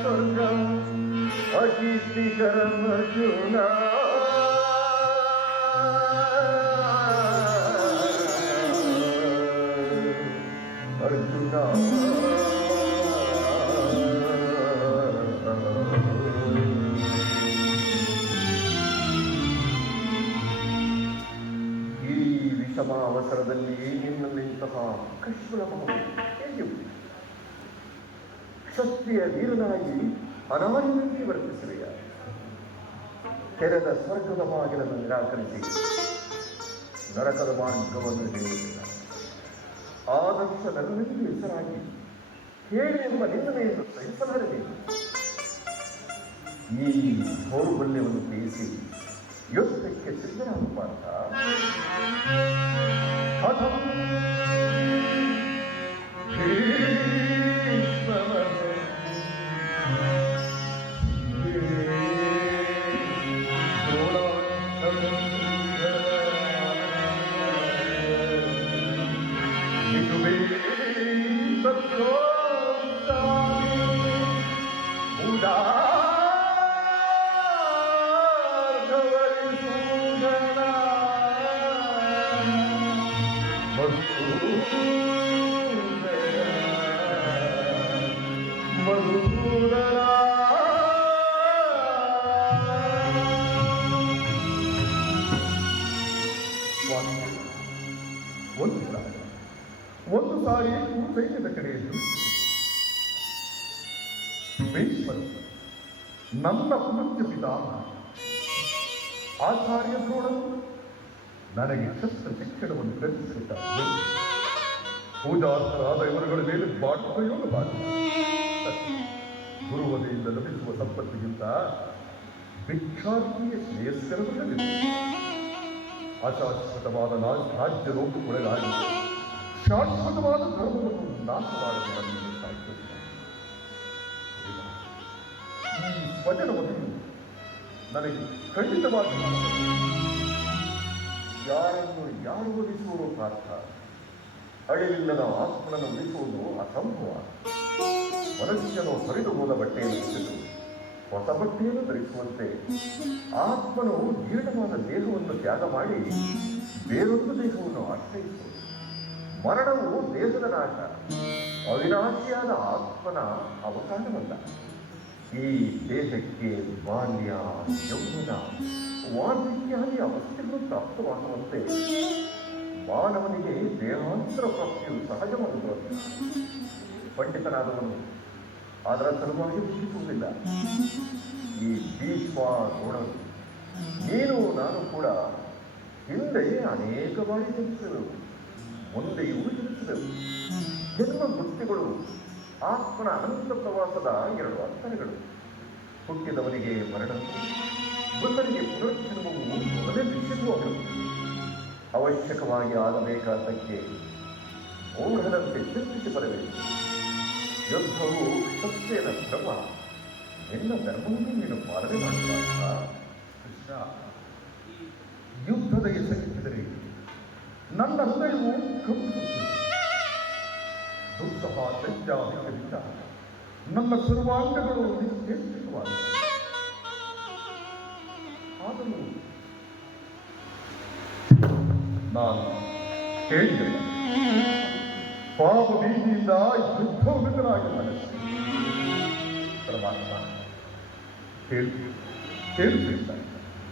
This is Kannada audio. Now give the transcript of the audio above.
स्वर्गम अकीर्तिकरम अर्जुना अर्जुना ಈ ವಿಷಮಾವಸರದಲ್ಲಿ ನಿನ್ನಲ್ಲಿಂತಹ ಕಶ್ಮಲವನ್ನು ಕ್ಷತ್ರಿಯ ವೀರನಾಗಿ ಅನಾದಿಯಾಗಿ ವರ್ತಿಸುವೆಯ ತೆರೆದ ಸ್ವರ್ಗದ ಬಾಗಿಲನ್ನು ನಿರಾಕರಿಸಿ ನರಕದ ಮಾರ್ಗವನ್ನು ಹೇಳುತ್ತಿಲ್ಲ. ಆದರ್ಶ ನರನಿಗೆ ಹೆಸರಾಗಿ ಹೇಳಿ ಎಂಬ ನಿಂದನೆಯನ್ನು ಸಹಿಸಲಾರದೆ ಈ ದೌರ್ಬಲ್ಯವನ್ನು ಬೇಯಿಸಿ ಯುದ್ಧಕ್ಕೆ ಸಿದ್ಧರಾದ ಪಾರ್ಥ ಒಂದು ಸಾರಿ ಸೈನ್ಯದ ಕಡೆಯಲ್ಲಿ ಭೀಷ್ಮರು ನನ್ನ ಪುನಶ್ಚ ಪಿತಾಮಹ ಆಚಾರ್ಯ ದ್ರೋಣರು ನನಗೆ ಶಸ್ತ್ರ ಶಿಕ್ಷಣವನ್ನು ಕಲಿಸಿದ್ದಾರೆ. ಪೂಜಾರ್ಥರಾದ ಇವರುಗಳ ಮೇಲೆ ಪ್ರಯೋಗವಾಗಿದೆ. ಗುರುವದೆಯಿಂದ ಲಭಿಸುವ ಸಂಪತ್ತಿಗಿಂತ ಭಿಕ್ಷಾರ್ಥಿಯ ಶ್ರೇಯಸ್ಕರವಲ್ಲವಿದೆ. ಅಶಾಶ್ವತವಾದ ರಾಜ್ಯ ಲೋಕಕ್ಕೊಳಗಾಗಿ ಶಾಶ್ವತವಾದ ಧರ್ಮವನ್ನು ನಾಶ ಮಾಡುವುದನ್ನು ಸಾಧ್ಯ. ಈ ಸ್ವಜನ ವಧೆಯು ನನಗೆ ಖಂಡಿತವಾಗಿ ಯಾರನ್ನು ಯಾರು ವಧಿಸುವುದು ಪಾರ್ಥ. ಅಳಿಲಿಲ್ಲದ ಆತ್ಮನನ್ನು ಉಳಿಸುವುದು ಅಸಂಭವ. ಮನುಷ್ಯನು ಹೊರೆದು ಹೋದ ಬಟ್ಟೆಯನ್ನು ಇಟ್ಟು ಹೊಸ ಬಟ್ಟೆಯನ್ನು ಧರಿಸುವಂತೆ ಆತ್ಮನು ಜೀರ್ಣವಾದ ದೇಹವನ್ನು ತ್ಯಾಗ ಮಾಡಿ ಬೇರೊಂದು ದೇಹವನ್ನು ಆಶ್ರಯಿಸುವುದು. ಮರಣವು ದೇಹದ ನಾಶ, ಅವಿನಾಶಿಯಾದ ಆತ್ಮನ ಅವಸಾನವಲ್ಲ. ಈ ದೇಹಕ್ಕೆ ಬಾಲ್ಯ, ಯೌವನ, ವಾರ್ಧಕ್ಯಾದಿ ಅವಸ್ಥೆಗಳು ಪ್ರಾಪ್ತವಾಗುವಂತೆ ಮಾನವನಿಗೆ ದೇಹಾಂತರ ಪ್ರಾಪ್ತಿಯು ಸಹಜವಾಗುತ್ತದೆ. ಪಂಡಿತನಾದವನು ಅದರ ಸಲುವಾಗಿ ದುಃಖಿಸುವುದಿಲ್ಲ. ಈ ಭೀಷ್ಮ ದ್ರೋಣರು, ನೀನು ನಾನು ಕೂಡ ಹಿಂದೆ ಅನೇಕ ಬಾರಿ ಜನಿಸಿದೆವು, ಮುಂದೆಯೂ ಜನಿಸಿದೆವು. ಜನ್ಮ ಮೃತ್ಯುಗಳು ಆತ್ಮನ ಅನಂತ ಪ್ರವಾಸದ ಎರಡು ಅಂತರಗಳು. ಹುಟ್ಟಿದವನಿಗೆ ಮರಣ, ಮೃತನಿಗೆ ಪುನರ್ಜನ್ಮವು ಮೊದಲೇ ನಿಶ್ಚಿತವಾಗಲು ಅವಶ್ಯಕವಾಗಿ ಆಗಬೇಕಾದಕ್ಕೆ ಮೂಢನಂತೆ ಚಿಂತಿಸಿ ಬರಬೇಕು. ಯುದ್ಧವು ಸತ್ಯದ ಧರ್ಮ. ನಿನ್ನ ಧರ್ಮವನ್ನು ನೀನು ಪಾಲನೆ ಮಾಡಬಾರ್ದ ಕೃಷ್ಣ. ಯುದ್ಧದ ಹೆಸರಿಸಿದರೆ ನನ್ನ ಹೃದಯವು ಕಂಪಿಸುತ್ತದೆ. ದುಸ್ಸಹ ಸಂಚಾರದಿಂದ ನನ್ನ ಸರ್ವಾಂಗಗಳು ನಿರ್ದೇಶಿತವಾಗಿದೆ. ಆದರೂ ನಾನು ಕೇಳಿದೆ, ಪಾಪ ಬೀದಿಯಿಂದ ಯುದ್ಧವಿದ್ದನಾಗಿದ್ದಾನೆ. ಪರಮಾತ್ಮ ಹೇಳುತ್ತಿದ್ದಾನೆ,